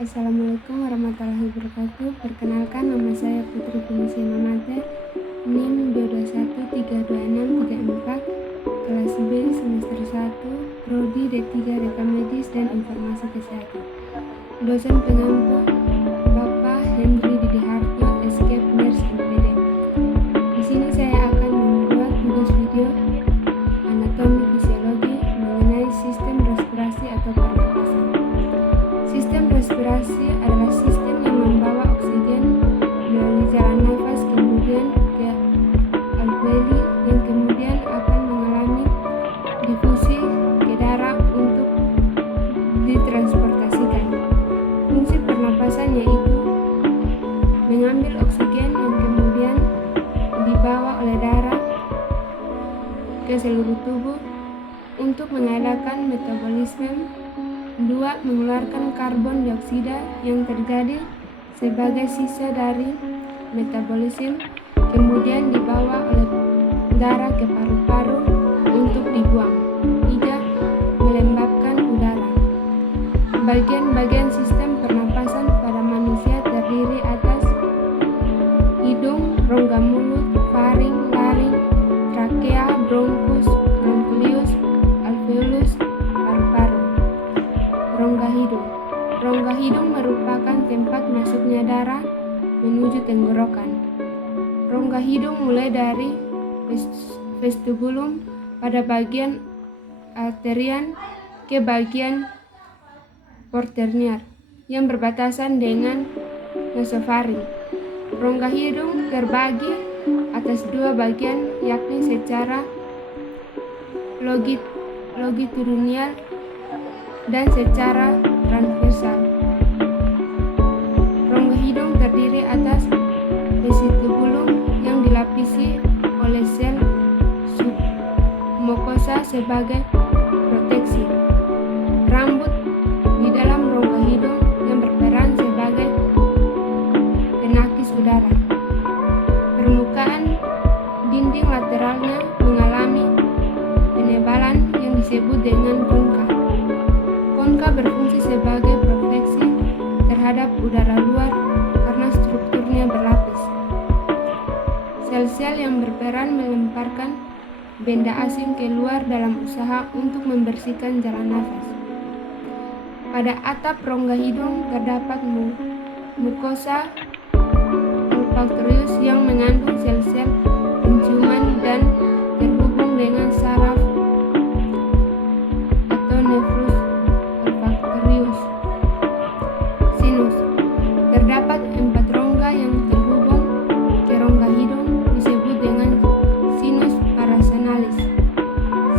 Assalamualaikum warahmatullahi wabarakatuh. Perkenalkan, nama saya Putri Felicia Mamate, NIM 221326344, kelas B semester 1, Prodi D3 Rekam Medis dan Informasi Kesehatan. Dosen pengampu Bapak Henry Didiharto, Escape Nurse MPD. Di sini saya akan membuat tugas video anatomi fisiologi mengenai sistem respirasi atau pernapasan. Sistem respirasi adalah sistem yang membawa oksigen melalui jalan nafas kemudian ke alveoli yang kemudian akan mengalami difusi ke darah untuk ditransportasikan. Fungsi pernapasan yaitu mengambil oksigen yang kemudian dibawa oleh darah ke seluruh tubuh untuk mengadakan metabolisme. 2. Mengeluarkan karbon dioksida yang terjadi sebagai sisa dari metabolisme kemudian dibawa oleh darah ke paru-paru untuk dibuang. 3. Melembabkan udara. Bagian-bagian sistem pernapasan pada manusia terdiri atas hidung, rongga mulut, faring, laring, trakea, bronkus, broncholius, alveolus, paru-paru. Rongga hidung merupakan tempat masuknya darah menuju tenggorokan. Rongga hidung mulai dari vestibulum pada bagian arterian ke bagian porternal yang berbatasan dengan nasofaring. Rongga hidung terbagi atas dua bagian, yakni secara longitudinal dan secara transversal. Rongga hidung terdiri atas vestibulum yang dilapisi oleh sel submukosa sebagai proteksi. Rambut di dalam rongga hidung yang berperan sebagai penakis udara. Permukaan dinding lateralnya mengalami penebalan yang disebut dengan konka. Konka berfungsi sebagai proteksi terhadap udara luar karena strukturnya berlapis. Sel-sel yang berperan melemparkan benda asing keluar dalam usaha untuk membersihkan jalan nafas. Pada atap rongga hidung terdapat mukosa olfaktorius yang mengandung sel-sel penciuman dan terhubung dengan saraf atau nefrus olfaktorius. Sinus. Terdapat 4 rongga yang terhubung ke rongga hidung disebut dengan sinus parasenalis.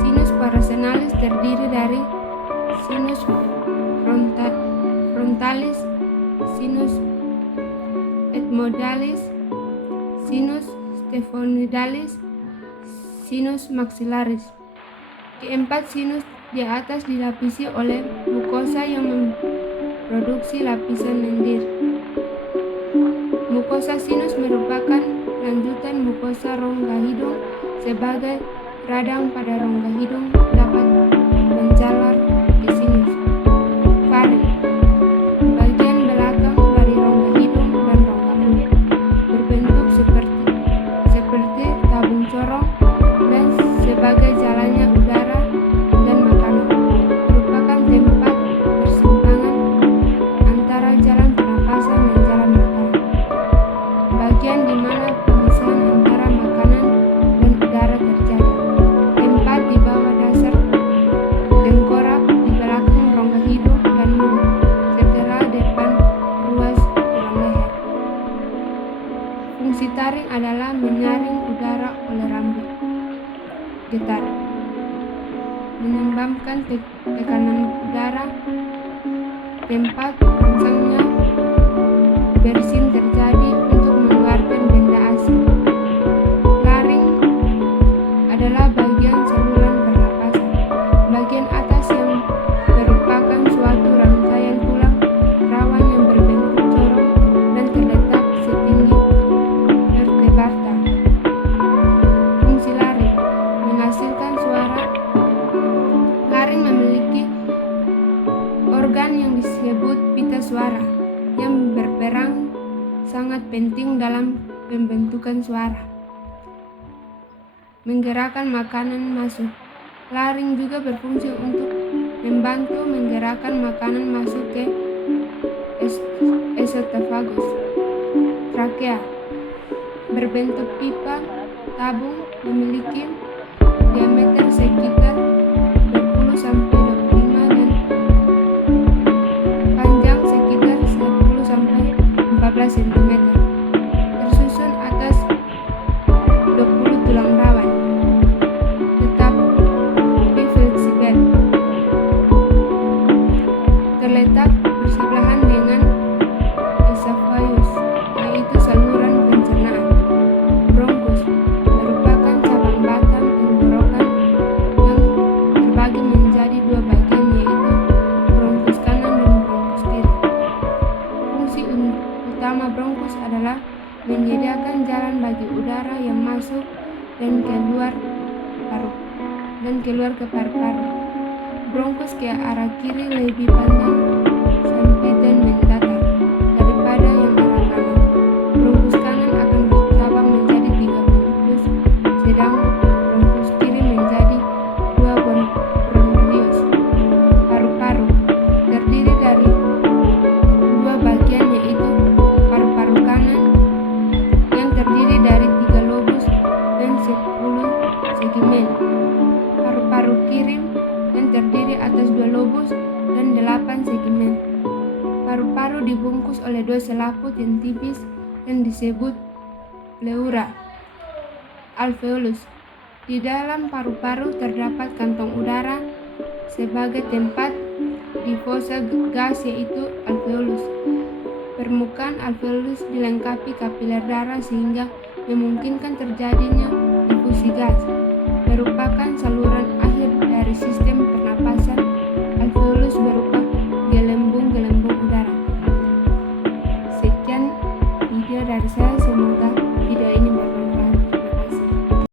Sinus parasenalis terdiri dari sinus frontalis, sinus ethmoidalis, sinus sphenoidalis, sinus maxillaris. Keempat sinus di atas dilapisi oleh mukosa yang memproduksi lapisan lendir. Mukosa sinus merupakan lanjutan mukosa rongga hidung sebagai radang pada rongga hidung dapat menjalar ke sinus. Faring. Bagian belakang dari rongga hidung dan rongga mulut berbentuk seperti tabung corong dan sebagai jalannya udara dan makanan. Merupakan tempat persimpangan antara jalan pernapasan dan jalan makanan. Bagian di mana pemisahan antara makanan dan udara terjadi. Tempat di bawah dasar tengkorak di belakang rongga hidung dan mulut setelah depan ruas tulang leher. Fungsi taring adalah menyaring udara oleh rambut. Getar. Menyumbangkan tekanan udara. Tempat rangsangnya bersin terjadi untuk mengeluarkan benda asing. Laring adalah bagian saluran pernapasan. Bagian atas yang merupakan suatu rangkaian tulang rawan yang berbentuk corong dan terletak setinggi vertebrata. Fungsi laring. Menghasilkan suara. Laring memiliki organ yang disebut pita suara yang berperan sangat penting dalam pembentukan suara. Menggerakkan makanan masuk. Laring juga berfungsi untuk membantu menggerakkan makanan masuk ke esophagus. Trakea berbentuk pipa tabung, memiliki diameter sekitar 20-25 dan panjang sekitar 10-14 cm. Tersusun atas 20 tulang rawan, tetapi fleksibel. Terletak bersebelahan dengan esophagus, yaitu saluran pencernaan. Bronkus merupakan cabang batang tenggorokan yang terbagi menjadi dua bagian, yaitu bronkus kanan dan bronkus kiri. Fungsi utama bronkus adalah menyediakan jalan bagi udara yang masuk dan keluar ke paru-paru. Bronkus ke arah kiri lebih panjang, sempit dan mendatar daripada yang arah kanan. Bronkus kanan akan bercabang menjadi 3 bronkus, sedang bronkus kiri menjadi 2 bronkiolius. Paru-paru terdiri dari 2 bagian, yaitu paru-paru kanan yang terdiri dari 3 lobus dan 10 segmen. Paru-paru kiri yang terdiri atas 2 lobus dan 8 segmen. Paru-paru dibungkus oleh 2 selaput yang tipis yang disebut pleura. Alveolus. Di dalam paru-paru terdapat kantong udara sebagai tempat difosa gas, yaitu alveolus. Permukaan alveolus dilengkapi kapiler darah sehingga memungkinkan terjadinya difusi gas. Merupakan saluran akhir dari sistem